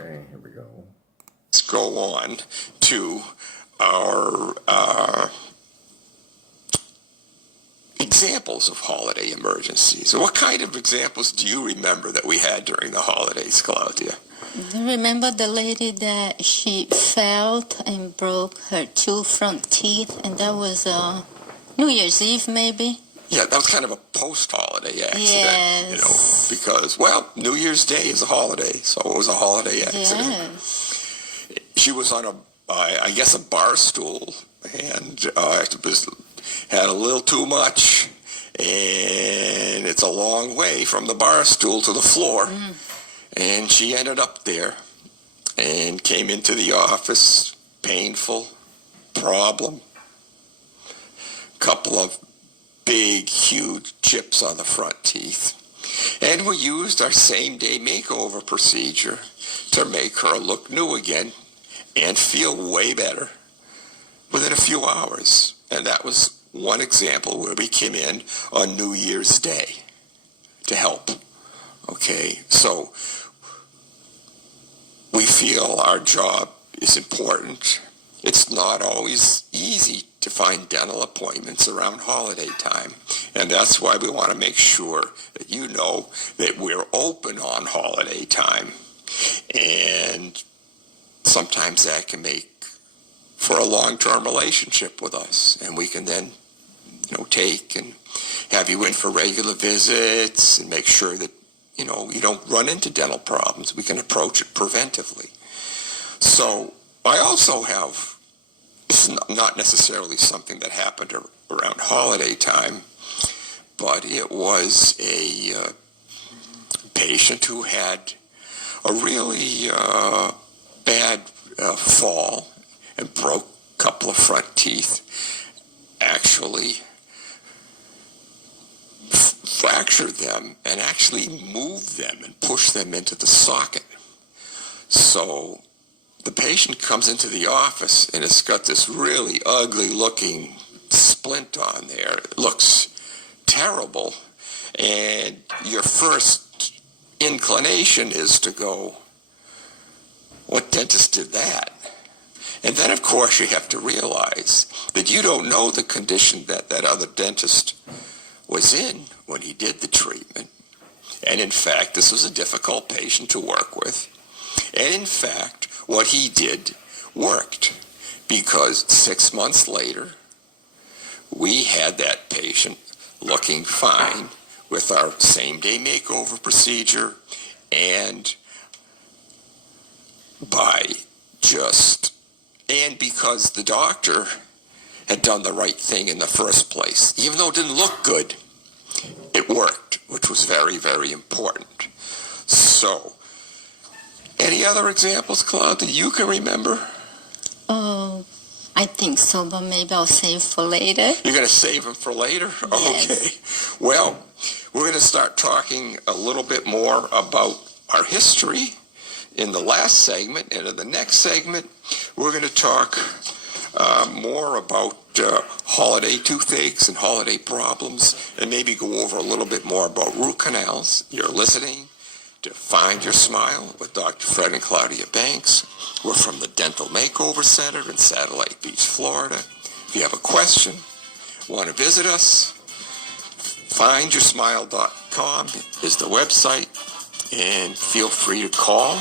Okay, here we go. Let's go on to our examples of holiday emergencies. What kind of examples do you remember that we had during the holidays, Claudia? Remember the lady that she fell and broke her 2 front teeth, and that was New Year's Eve, maybe? Yeah, that was kind of a post-holiday accident, Yes. because, well, New Year's Day is a holiday, so it was a holiday accident. Yes. She was on I guess, a bar stool, and had a little too much, and it's a long way from the bar stool to the floor. And she ended up there and came into the office, painful, problem, couple of big, huge chips on the front teeth. And we used our same-day makeover procedure to make her look new again and feel way better within a few hours. And that was one example where we came in on New Year's Day to help. Okay, so we feel our job is important. It's not always easy to find dental appointments around holiday time. And that's why we want to make sure that you know that we're open on holiday time. And sometimes that can make for a long-term relationship with us. And we can then, take and have you in for regular visits and make sure that, you don't run into dental problems. We can approach it preventively. So I also have, it's not necessarily something that happened around holiday time, but it was a patient who had a really bad fall and broke a couple of front teeth, actually fractured them and actually moved them and pushed them into the socket. So the patient comes into the office and it's got this really ugly looking splint on there. It looks terrible. And your first inclination is to go, what dentist did that? And then, of course, you have to realize that you don't know the condition that other dentist was in when he did the treatment. And in fact, this was a difficult patient to work with. And in fact, what he did worked, because 6 months later, we had that patient looking fine with our same-day makeover procedure, and because the doctor had done the right thing in the first place. Even though it didn't look good, it worked, which was very, very important. So, any other examples, Claude, that you can remember? Oh, I think so, but maybe I'll save for later. You're going to save them for later? Yes. Okay. Well, we're going to start talking a little bit more about our history in the last segment, and in the next segment, we're going to talk more about holiday toothaches and holiday problems, and maybe go over a little bit more about root canals. You're listening to Find Your Smile with Dr. Fred and Claudia Banks. We're from the Dental Makeover Center in Satellite Beach, Florida. If you have a question, want to visit us, findyoursmile.com is the website, and feel free to call